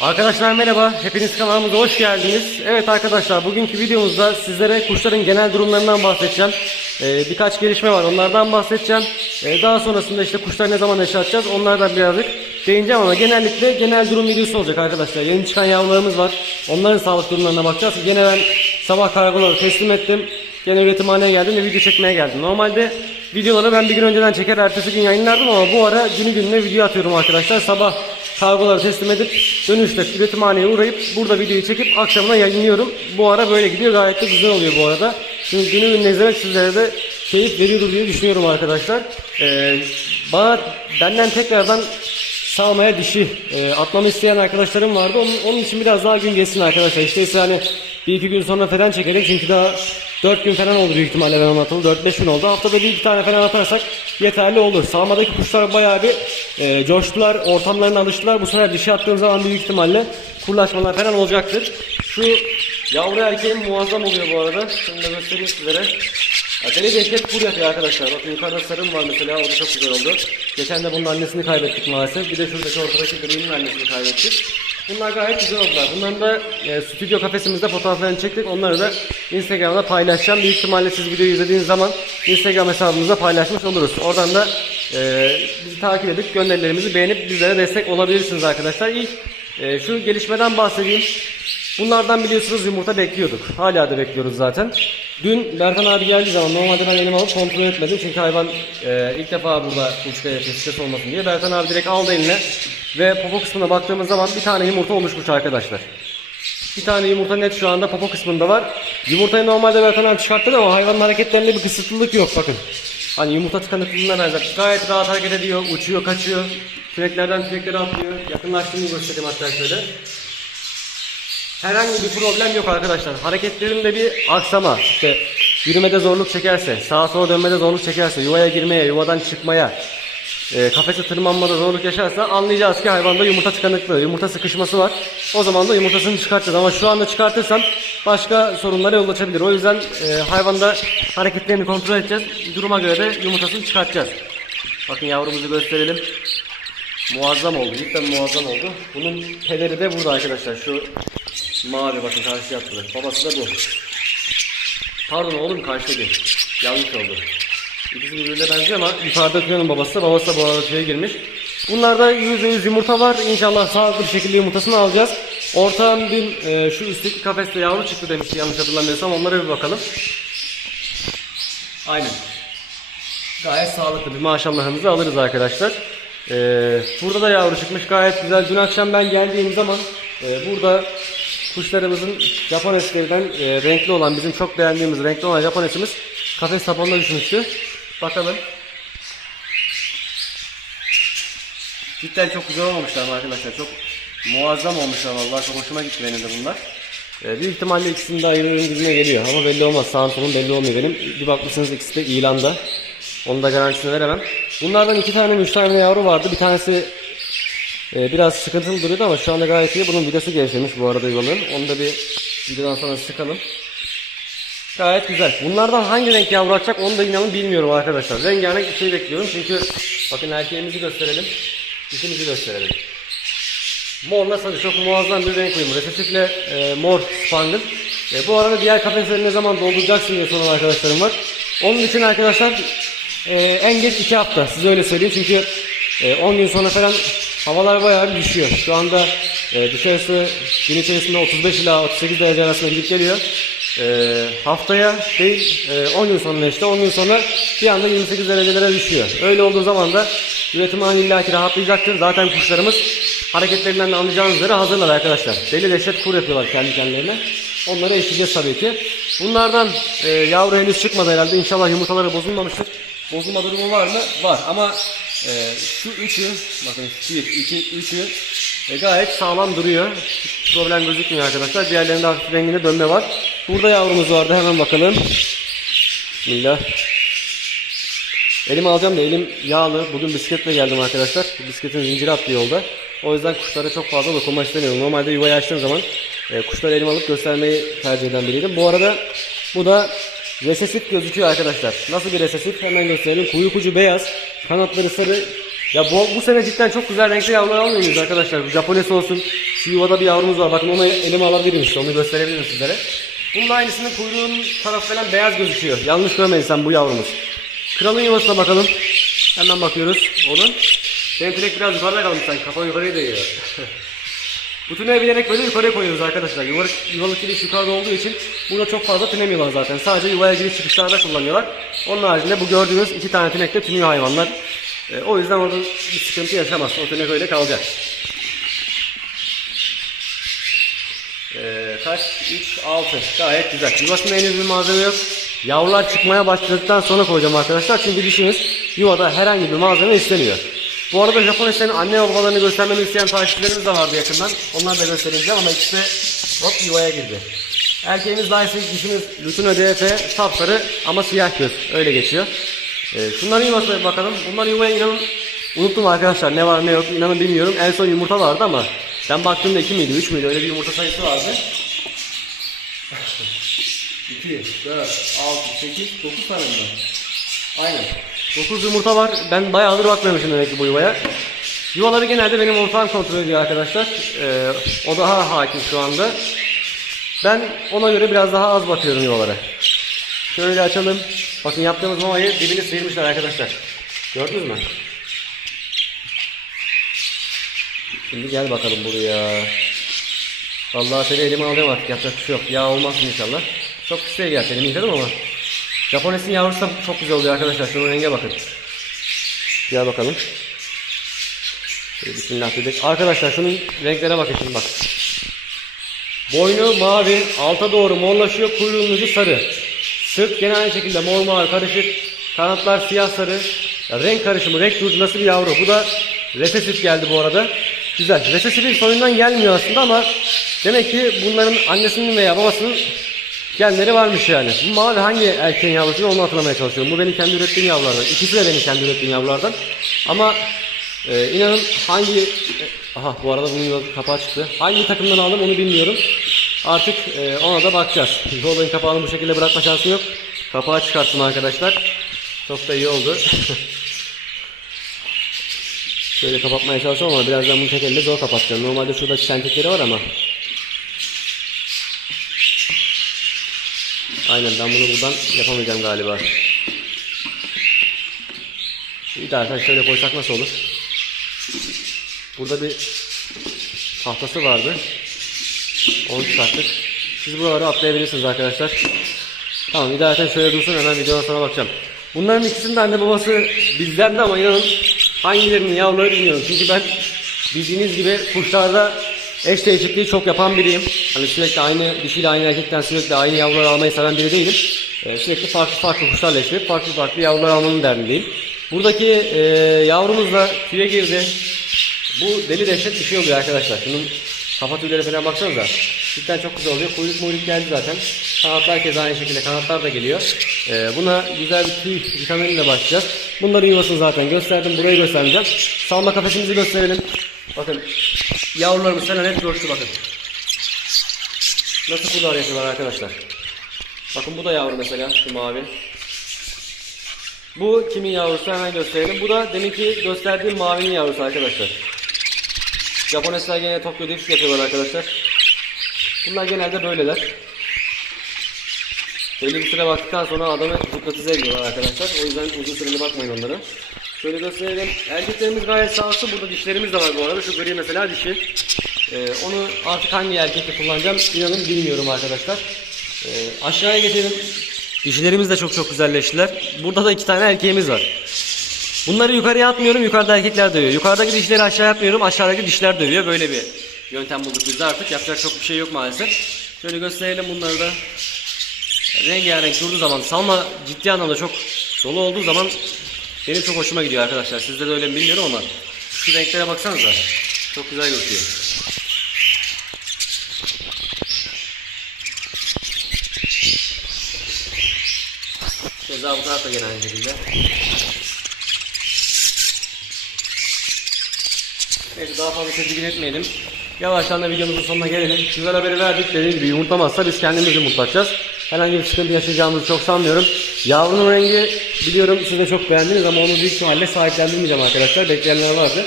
Arkadaşlar merhaba, hepiniz kanalımıza hoş geldiniz. Evet arkadaşlar, bugünkü videomuzda sizlere kuşların genel durumlarından bahsedeceğim. Ee, birkaç gelişme var, onlardan bahsedeceğim. Ee, daha sonrasında işte kuşlar ne zaman yaşatacağız, onlardan birazcık değineceğim ama genellikle genel durum videosu olacak arkadaşlar. Yeni çıkan yavrularımız var, onların sağlık durumlarına bakacağız. Gene ben sabah kargoları teslim ettim. Gene üretimhaneye geldim ve video çekmeye geldim. Normalde videoları ben bir gün önceden çeker, ertesi gün yayınlardım ama bu ara günü gününe video atıyorum arkadaşlar. Sabah kargoları teslim edip dönüşte üretimhaneye uğrayıp burada videoyu çekip akşamına yayınlıyorum. Bu ara böyle gidiyor gayet de güzel oluyor bu arada. Şimdi günü gününe izlemek sizlere de keyif veriyordur diye düşünüyorum arkadaşlar. Ee, bana benden tekrardan salmaya dişi e, atmamı isteyen arkadaşlarım vardı. Onun, onun için biraz daha gün geçsin arkadaşlar. İşte ise hani bir iki gün sonra falan çekelim çünkü daha 4 gün falan oldu büyük ihtimalle ben atalı. 4-5 gün oldu. Haftada bir iki tane falan atarsak yeterli olur. Salmadaki kuşlar bayağı bir e, coştular. Ortamlarına alıştılar. Bu sefer dişi attığım zaman büyük ihtimalle kurlaşmalar falan olacaktır. Şu yavru erkeğim muazzam oluyor bu arada. Şunu da göstereyim sizlere. Ya deli dehşet kur yapıyor arkadaşlar. Bakın yukarıda sarım var mesela. O da çok güzel oldu. Geçen de bunun annesini kaybettik maalesef. Bir de şuradaki ortadaki gri'nin annesini kaybettik. Bunlar gayet güzel oldular. Bunların da e, stüdyo kafesimizde fotoğraflarını çektik. Onları da Instagram'da paylaşacağım. Büyük ihtimalle siz videoyu izlediğiniz zaman Instagram hesabımızda paylaşmış oluruz. Oradan da e, bizi takip edip gönderilerimizi beğenip bizlere destek olabilirsiniz arkadaşlar. İlk e, şu gelişmeden bahsedeyim. Bunlardan biliyorsunuz yumurta bekliyorduk. Hala da bekliyoruz zaten. Dün Berkan abi geldiği zaman normalde ben elime alıp kontrol etmedim. Çünkü hayvan e, ilk defa burada kuluçka yapıyor stres olmasın diye. Berkan abi direkt aldı eline. Ve popo kısmına baktığımız zaman bir tane yumurta oluşmuş arkadaşlar. Bir tane yumurta net şu anda popo kısmında var. Yumurtayı normalde Berkan abi çıkarttı ama hayvanın hareketlerinde bir kısıtlılık yok bakın. Hani yumurta tıkanıklığına benzer. Gayet rahat hareket ediyor, uçuyor, kaçıyor. Tüneklerden tüneklere atlıyor. Yakınlaştığını göstereyim hatta şöyle. Herhangi bir problem yok arkadaşlar. Hareketlerinde bir aksama, işte yürümede zorluk çekerse, sağa sola dönmede zorluk çekerse, yuvaya girmeye, yuvadan çıkmaya, e, kafese tırmanmada zorluk yaşarsa anlayacağız ki hayvanda yumurta tıkanıklığı, yumurta sıkışması var. O zaman da yumurtasını çıkartacağız ama şu anda çıkartırsam başka sorunlara yol açabilir. O yüzden e, hayvanda hareketlerini kontrol edeceğiz. Duruma göre de yumurtasını çıkartacağız. Bakın yavrumuzu gösterelim. Muazzam oldu. Cidden muazzam oldu. Bunun pederi de burada arkadaşlar. Şu mavi bakın karşıya attılar. Babası da bu. Pardon oğlum karşıda değil. Yanlış oldu. İkisi birbirine benziyor ama yukarıda Tüyo'nun babası. Babası da bu arada Tüyo'ya girmiş. Bunlarda %100 yumurta var. İnşallah sağlıklı bir şekilde yumurtasını alacağız. Ortağım dün e, şu üstteki kafeste yavru çıktı demişti yanlış hatırlamıyorsam. Onlara bir bakalım. Aynen. Gayet sağlıklı bir maşallahımızı alırız arkadaşlar. Ee, burada da yavru çıkmış gayet güzel. Dün akşam ben geldiğim zaman e, burada kuşlarımızın Japon eslerinden e, renkli olan bizim çok beğendiğimiz renkli olan Japon esimiz kafes tabanına düşmüştü. Bakalım. Cidden çok güzel olmamışlar ama arkadaşlar. Çok muazzam olmuşlar vallahi çok hoşuma gitti benim de bunlar. Ee, büyük ihtimalle ikisini de ayırırım gibime geliyor ama belli olmaz. Sağın solun belli olmuyor benim. Bir bakmışsınız ikisi de ilanda. Onu da garantisini veremem. Bunlardan iki tane, üç tane yavru vardı. Bir tanesi e, biraz sıkıntılı duruyordu ama şu anda gayet iyi. Bunun vidası gevşemiş bu arada yuvanın. Onu da bir videodan sonra sıkalım. Gayet güzel. Bunlardan hangi renk yavru açacak onu da inanın bilmiyorum arkadaşlar. Rengarenk bir şey bekliyorum çünkü bakın erkeğimizi gösterelim. Dişimizi gösterelim. Morla sarı çok muazzam bir renk uyumu. Resesifle e, mor spangle. E, bu arada diğer kafesleri ne zaman dolduracaksın diye soran arkadaşlarım var. Onun için arkadaşlar e, en geç 2 hafta size öyle söyleyeyim çünkü e, 10 gün sonra falan havalar bayağı bir düşüyor. Şu anda e, dışarısı gün içerisinde 35 ila 38 derece arasında gidip geliyor. E, haftaya değil e, 10 gün sonra işte 10 gün sonra bir anda 28 derecelere düşüyor. Öyle olduğu zaman da üretim hali illaki rahatlayacaktır. Zaten kuşlarımız hareketlerinden de anlayacağınız üzere hazırlar arkadaşlar. Deli dehşet kur yapıyorlar kendi kendilerine. Onları eşleyeceğiz tabii ki. Bunlardan e, yavru henüz çıkmadı herhalde. İnşallah yumurtaları bozulmamıştır. Bozulma durumu var mı? Var ama e, şu üçü bakın 1, 2, üçü e, gayet sağlam duruyor. Problem gözükmüyor arkadaşlar. Diğerlerinde hafif renginde dönme var. Burada yavrumuz vardı. Hemen bakalım. Bismillah. Elime alacağım da elim yağlı. Bugün bisikletle geldim arkadaşlar. Bisikletin zinciri attı yolda. O yüzden kuşlara çok fazla dokunmak istemiyorum. Normalde yuvayı açtığım zaman e, kuşları elime alıp göstermeyi tercih eden biriydim. Bu arada bu da resesif gözüküyor arkadaşlar. Nasıl bir resesif? Hemen gösterelim. Kuyruk ucu beyaz. Kanatları sarı. Ya bu, bu sene cidden çok güzel renkli yavrular almıyor muyuz arkadaşlar? Bu Japones olsun, Şu bir yavrumuz var. Bakın onu elime alabilirim işte. Onu gösterebilirim sizlere. Bunun aynısının kuyruğunun tarafı falan beyaz gözüküyor. Yanlış görmediysen bu yavrumuz. Kralın yuvasına bakalım. Hemen bakıyoruz. Onun. Senin tünek biraz yukarıda kalmış sanki. Kafa yukarıya değiyor. Bu tüneyi bilerek böyle yukarıya koyuyoruz arkadaşlar. Yuvalık, yuvalık giriş yukarıda olduğu için burada çok fazla tünemiyorlar zaten. Sadece yuvaya giriş çıkışlarda kullanıyorlar. Onun haricinde bu gördüğünüz iki tane tünekte tünüyor hayvanlar. E, o yüzden orada bir sıkıntı yaşamaz. O tünek öyle kalacak. E, kaç? 3, 6. Gayet güzel. Yuvasında henüz bir malzeme yok. Yavrular çıkmaya başladıktan sonra koyacağım arkadaşlar. Çünkü dişimiz yuvada herhangi bir malzeme istemiyor. Bu arada Japon eşlerin anne babalarını göstermemi isteyen takipçilerimiz de vardı yakından. Onları da göstereceğim ama ikisi de hop yuvaya girdi. Erkeğimiz Dyson, dişimiz Lutino DF, sapsarı ama siyah göz. Öyle geçiyor. Ee, şunların yuvasına bakalım. Bunlar yuvaya inanın unuttum arkadaşlar ne var ne yok inanın bilmiyorum. En son yumurta vardı ama ben baktığımda 2 miydi 3 müydü öyle bir yumurta sayısı vardı. 2, 4, 6, 8, 9 tane mi? Aynen. 9 yumurta var. Ben bayağıdır bakmamışım demek ki bu yuvaya. Yuvaları genelde benim ortağım kontrol ediyor arkadaşlar. Ee, o daha hakim şu anda. Ben ona göre biraz daha az bakıyorum yuvalara. Şöyle açalım. Bakın yaptığımız mamayı dibini sıyırmışlar arkadaşlar. Gördünüz mü? Şimdi gel bakalım buraya. Vallahi seni elime alacağım artık yapacak bir şey yok. Yağ olmazsın inşallah. Çok değil gerçi elimi yıkadım ama. Japonesin yavrusu da çok güzel oluyor arkadaşlar. Şunun renge bakın. Gel bakalım. Şöyle bismillah dedik. Arkadaşlar şunun renklere bakın şimdi bak. Boynu mavi, alta doğru morlaşıyor, kuyruğun ucu sarı. Sırt gene aynı şekilde mor mavi karışık. Kanatlar siyah sarı. Ya renk karışımı, renk ucu nasıl bir yavru. Bu da resesif geldi bu arada. Güzel. Resesifin soyundan gelmiyor aslında ama demek ki bunların annesinin veya babasının genleri varmış yani. Bu mavi hangi erkeğin yavrusu onu hatırlamaya çalışıyorum. Bu benim kendi ürettiğim yavrulardan. İkisi de benim kendi ürettiğim yavrulardan. Ama e, inanın hangi... e, Aha bu arada bunun kapağı çıktı. Hangi takımdan aldım onu bilmiyorum. Artık e, ona da bakacağız. Yolun kapağını bu şekilde bırakma şansım yok. Kapağı çıkarttım arkadaşlar. Çok da iyi oldu. Şöyle kapatmaya çalışıyorum ama birazdan bunu tek elle zor kapatacağım. Normalde şurada çentikleri var ama. Aynen ben bunu buradan yapamayacağım galiba. İdareten şöyle koysak nasıl olur? Burada bir tahtası vardı. Onu çıkarttık. Siz buraları atlayabilirsiniz arkadaşlar. Tamam idareten şöyle dursun hemen videodan sonra bakacağım. Bunların ikisinin de anne babası bizden de ama inanın hangilerinin yavruları bilmiyorum. Çünkü ben bildiğiniz gibi kuşlarda eş değişikliği çok yapan biriyim. Hani sürekli aynı dişiyle aynı erkekten sürekli aynı yavruları almayı seven biri değilim. Ee, sürekli farklı farklı kuşlarla eşleşip farklı farklı yavrular almanın derdindeyim. Buradaki e, yavrumuz da tüye girdi. Bu deli dehşet bir şey oluyor arkadaşlar. Şunun kafa tüyleri falan baksanıza. Cidden çok güzel oluyor. Kuyruk muyruk geldi zaten. Kanatlar keza aynı şekilde. Kanatlar da geliyor. Ee, buna güzel bir tüy vitaminiyle başlayacağız. Bunların yuvasını zaten gösterdim. Burayı göstermeyeceğim. Salma kafesimizi gösterelim. Bakın yavrularımız falan hep coştu bakın. Nasıl kullar yapıyorlar arkadaşlar. Bakın bu da yavru mesela şu mavi. Bu kimin yavrusu hemen gösterelim. Bu da deminki gösterdiğim mavinin yavrusu arkadaşlar. Japonesler gene Tokyo Drift yapıyorlar arkadaşlar. Bunlar genelde böyleler. Belli bir süre baktıktan sonra adamı hipnotize ediyorlar arkadaşlar. O yüzden uzun süreli bakmayın onlara. Şöyle gösterelim. Erkeklerimiz gayet sağlıklı. Burada dişlerimiz de var bu arada. Şu gri mesela dişi. Ee, onu artık hangi erkekle kullanacağım inanın bilmiyorum arkadaşlar. Ee, aşağıya geçelim. Dişilerimiz de çok çok güzelleştiler. Burada da iki tane erkeğimiz var. Bunları yukarıya atmıyorum. Yukarıda erkekler dövüyor. Yukarıdaki dişleri aşağıya atmıyorum. Aşağıdaki dişler dövüyor. Böyle bir yöntem bulduk biz de artık. Yapacak çok bir şey yok maalesef. Şöyle gösterelim bunları da. Rengarenk durduğu zaman salma ciddi anlamda çok dolu olduğu zaman benim çok hoşuma gidiyor arkadaşlar. Sizde de öyle mi bilmiyorum ama şu renklere baksanıza. Çok güzel gözüküyor. Keza bu taraf da gene aynı şekilde. Neyse daha fazla tedirgin etmeyelim. Yavaştan da videomuzun sonuna gelelim. Güzel haberi verdik. Dediğim gibi yumurtlamazsa biz kendimiz yumurtlatacağız. Herhangi bir sıkıntı yaşayacağımızı çok sanmıyorum. Yavrunun rengi biliyorum siz de çok beğendiniz ama onu büyük ihtimalle sahiplendirmeyeceğim arkadaşlar. Bekleyenler vardı.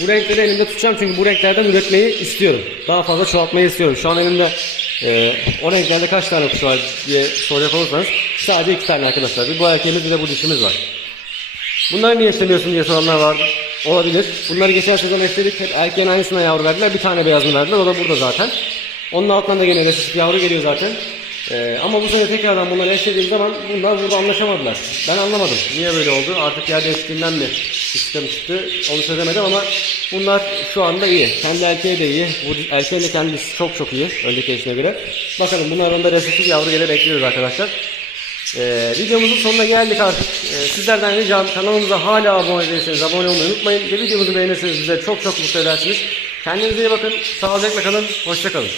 Bu renkleri elimde tutacağım çünkü bu renklerden üretmeyi istiyorum. Daha fazla çoğaltmayı istiyorum. Şu an elimde e, o renklerde kaç tane kuş var diye soracak olursanız sadece iki tane arkadaşlar. Bir bu erkeğimiz bir de bu dişimiz var. Bunları niye eşlemiyorsun diye soranlar var. Olabilir. Bunları geçen sezon. Hep erkeğin aynısına yavru verdiler. Bir tane beyazını verdiler. O da burada zaten. Onun altından da gene yavru geliyor zaten. Ee, ama bu sene tekrardan bunları eşlediğim zaman bunlar burada anlaşamadılar. Ben anlamadım. Niye böyle oldu? Artık yer değişikliğinden mi sıkıntı çıktı? Onu çözemedim ama bunlar şu anda iyi. Kendi erkeği de iyi. Bu erkeğin de kendisi çok çok iyi. Önceki eşine göre. Bakalım bunların da resifsiz yavru gele bekliyoruz arkadaşlar. Ee, videomuzun sonuna geldik artık. Ee, sizlerden ricam kanalımıza hala abone değilseniz abone olmayı unutmayın. Ve videomuzu beğenirseniz bize çok çok mutlu edersiniz. Kendinize iyi bakın. Sağlıcakla kalın. Hoşça kalın.